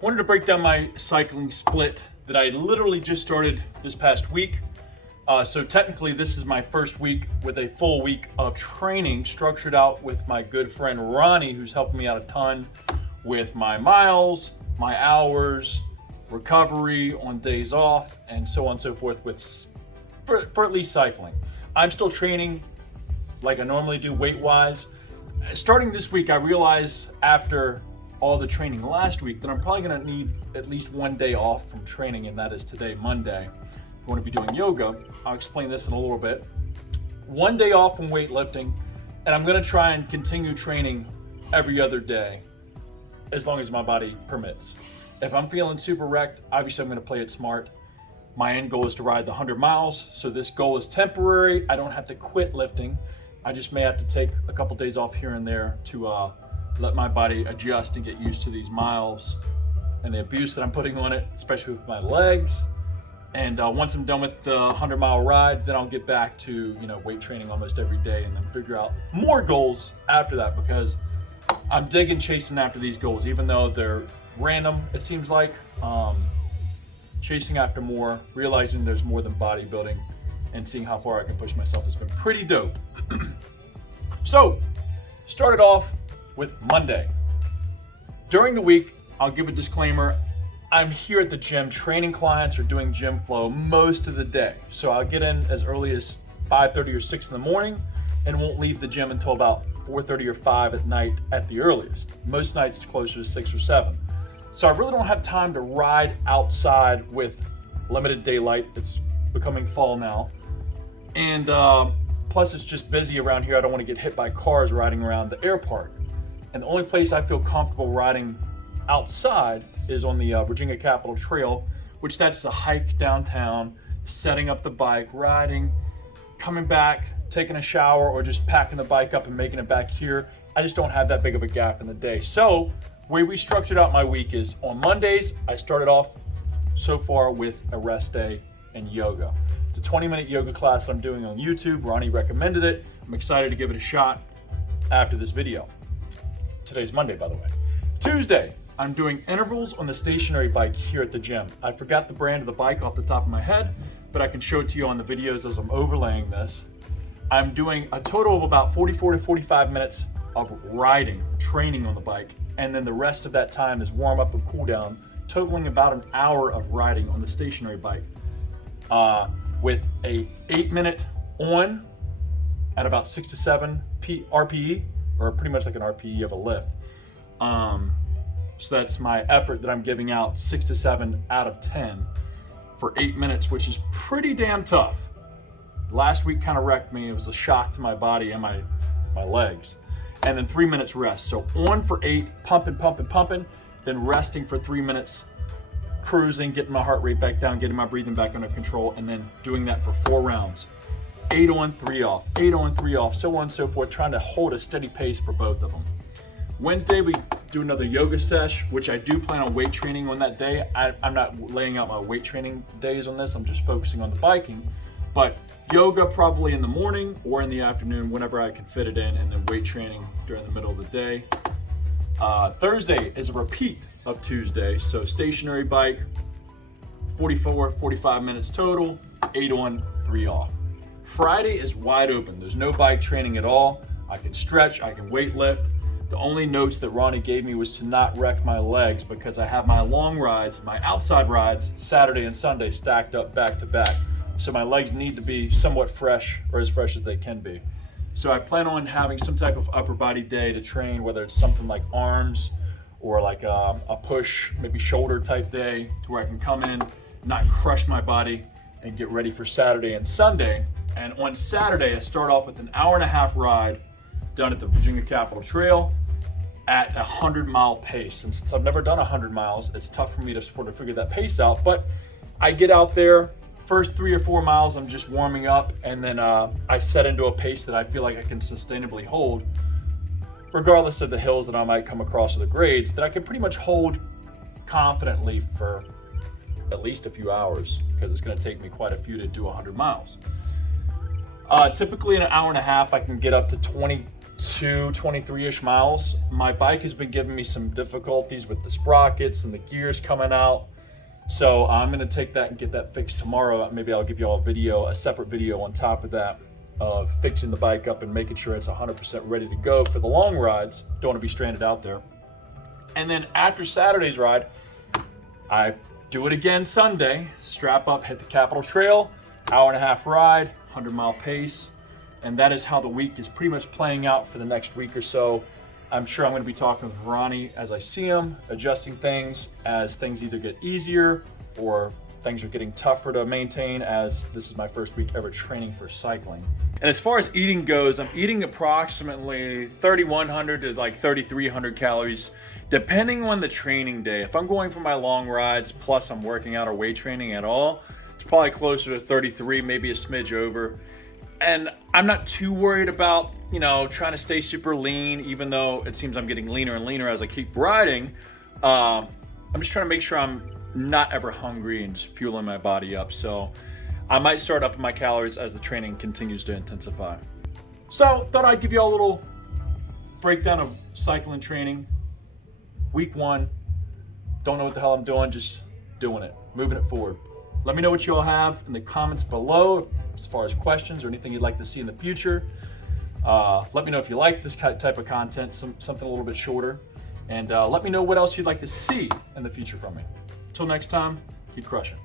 Wanted to break down my cycling split that I literally just started this past week. So technically this is my first week with a full week of training structured out with my good friend Ronnie, who's helping me out a ton with my miles, my hours, recovery on days off, and so on and so forth for at least cycling. I'm still training like I normally do weight-wise. Starting this week, I realized after all the training last week that I'm probably gonna need at least one day off from training, and that is today, Monday. I'm going to be doing yoga. I'll explain this in a little bit. One day off from weightlifting, and I'm gonna try and continue training every other day as long as my body permits. If I'm feeling super wrecked, obviously I'm gonna play it smart. My end goal is to ride the 100 miles, so this goal is temporary. I don't have to quit lifting. I just may have to take a couple days off here and there to let my body adjust and get used to these miles and the abuse that I'm putting on it, especially with my legs. And once I'm done with the 100-mile ride, then I'll get back to weight training almost every day, and then figure out more goals after that, because I'm digging chasing after these goals, even though they're random, it seems like. Chasing after more, realizing there's more than bodybuilding, and seeing how far I can push myself has been pretty dope. So, started off with Monday. During the week, I'll give a disclaimer, I'm here at the gym training clients or doing GYMFLO most of the day. So I'll get in as early as 5:30 or 6 in the morning and won't leave the gym until about 4:30 or 5 at night at the earliest. Most nights it's closer to 6 or 7. So I really don't have time to ride outside with limited daylight. It's becoming fall now. And plus it's just busy around here. I don't want to get hit by cars riding around the airport. And the only place I feel comfortable riding outside is on the Virginia Capitol Trail, which that's the hike downtown, setting up the bike, riding, coming back, taking a shower, or just packing the bike up and making it back here. I just don't have that big of a gap in the day. So the way we structured out my week is on Mondays, I started off so far with a rest day and yoga. It's a 20-minute yoga class that I'm doing on YouTube. Ronnie recommended it. I'm excited to give it a shot after this video. Today's Monday, by the way. Tuesday, I'm doing intervals on the stationary bike here at the gym. I forgot the brand of the bike off the top of my head, but I can show it to you on the videos as I'm overlaying this. I'm doing a total of about 44 to 45 minutes of riding, training on the bike, and then the rest of that time is warm up and cool down, totaling about an hour of riding on the stationary bike, with a 8-minute on at about 6 to 7 RPE, or pretty much like an RPE of a lift. So that's my effort that I'm giving out, 6 to 7 out of 10 for 8 minutes, which is pretty damn tough. Last week kind of wrecked me. It was a shock to my body and my legs. And then 3 minutes rest. So on for 8, pumping, then resting for 3 minutes, cruising, getting my heart rate back down, getting my breathing back under control, and then doing that for 4 rounds. 8 on, 3 off, 8 on, 3 off, so on and so forth, trying to hold a steady pace for both of them. Wednesday, we do another yoga sesh, which I do plan on weight training on that day. I'm not laying out my weight training days on this. I'm just focusing on the biking. But yoga probably in the morning or in the afternoon, whenever I can fit it in, and then weight training during the middle of the day. Thursday is a repeat of Tuesday. So stationary bike, 45 minutes total, 8 on, 3 off. Friday is wide open. There's no bike training at all. I can stretch, I can weight lift. The only notes that Ronnie gave me was to not wreck my legs, because I have my long rides, my outside rides, Saturday and Sunday stacked up back to back. So my legs need to be somewhat fresh, or as fresh as they can be. So I plan on having some type of upper body day to train, whether it's something like arms or like a push, maybe shoulder type day, to where I can come in, not crush my body, and get ready for Saturday and Sunday. And on Saturday, I start off with an hour-and-a-half ride done at the Virginia Capitol Trail at a 100-mile pace. And since I've never done 100 miles, it's tough for me to figure that pace out. But I get out there, first 3 or 4 miles, I'm just warming up, and then I set into a pace that I feel like I can sustainably hold, regardless of the hills that I might come across or the grades, that I can pretty much hold confidently for at least a few hours, because it's going to take me quite a few to do 100 miles. Typically in an hour and a half, I can get up to 22, 23-ish miles. My bike has been giving me some difficulties with the sprockets and the gears coming out. So I'm gonna take that and get that fixed tomorrow. Maybe I'll give you all a separate video on top of that of fixing the bike up and making sure it's 100% ready to go for the long rides. Don't wanna be stranded out there. And then after Saturday's ride, I do it again Sunday, strap up, hit the Capitol Trail, hour and a half ride, 100-mile pace. And that is how the week is pretty much playing out for the next week or so. I'm sure I'm gonna be talking with Ronnie as I see him, adjusting things as things either get easier or things are getting tougher to maintain, as this is my first week ever training for cycling. And as far as eating goes, I'm eating approximately 3,100 to like 3,300 calories, depending on the training day. If I'm going for my long rides, plus I'm working out or weight training at all, it's probably closer to 33, maybe a smidge over. And I'm not too worried about, trying to stay super lean, even though it seems I'm getting leaner and leaner as I keep riding. I'm just trying to make sure I'm not ever hungry and just fueling my body up. So I might start upping my calories as the training continues to intensify. So thought I'd give you all a little breakdown of cycling training. Week 1, don't know what the hell I'm doing, just doing it, moving it forward. Let me know what you all have in the comments below as far as questions or anything you'd like to see in the future. Let me know if you like this type of content, something a little bit shorter. And let me know what else you'd like to see in the future from me. Until next time, keep crushing.